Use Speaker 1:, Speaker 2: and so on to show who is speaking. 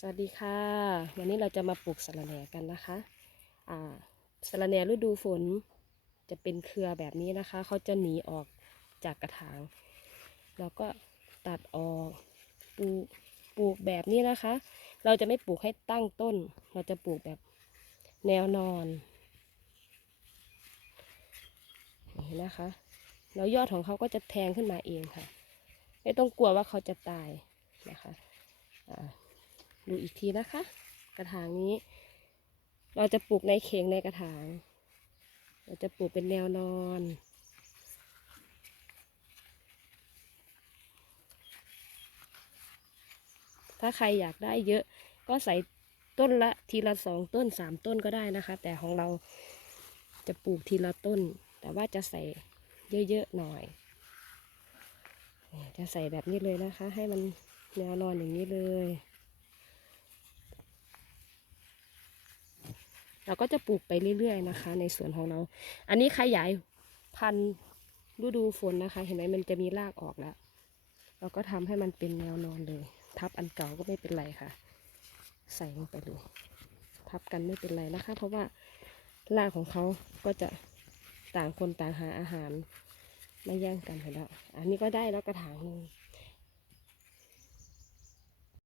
Speaker 1: สวัสดีค่ะ วันนี้เราจะมาปลูกสะระแหน่กันนะคะอ่าสะระแหน่ฤดูฝนจะเป็นเครือแบบนี้นะคะ เขาจะหนีออกจากกระถาง เราก็ตัดออกปลูกปลูกแบบนี้นะคะ เราจะไม่ปลูกให้ตั้งต้น เราจะปลูกแบบแนวนอนนี่นะคะ แล้วยอดของเขาก็จะแทงขึ้นมาเองค่ะ ไม่ต้องกลัวว่าเขาจะตายนะคะอ่า ดูอีกทีนะคะ กระถางนี้ เราจะปลูกในเข่งในกระถาง เราจะปลูกเป็นแนวนอนถ้าใครอยากได้เยอะก็ใส่ต้นละทีละสองต้นสามต้นก็ได้นะคะ แต่ของเราจะปลูกทีละต้น แต่ว่าจะใส่เยอะๆหน่อย จะใส่แบบนี้เลยนะคะ ให้มันแนวนอนอย่างนี้เลย เราก็จะปลูกไปเรื่อยๆนะคะ ในสวนของเรา อันนี้ขยายพันธุ์ฤดูฝนนะคะ เห็นไหมมันจะมีรากออกแล้ว เราก็ทำให้มันเป็นแนวนอนเลย ทับอันเก่าก็ไม่เป็นไรค่ะ ใส่ลงไปเลย ทับกันไม่เป็นไรนะคะ เพราะว่ารากของเขาก็จะต่างคนต่างหาอาหารไม่แย่งกันเห็นแล้ว อันนี้ก็ได้แล้วกระถางนึง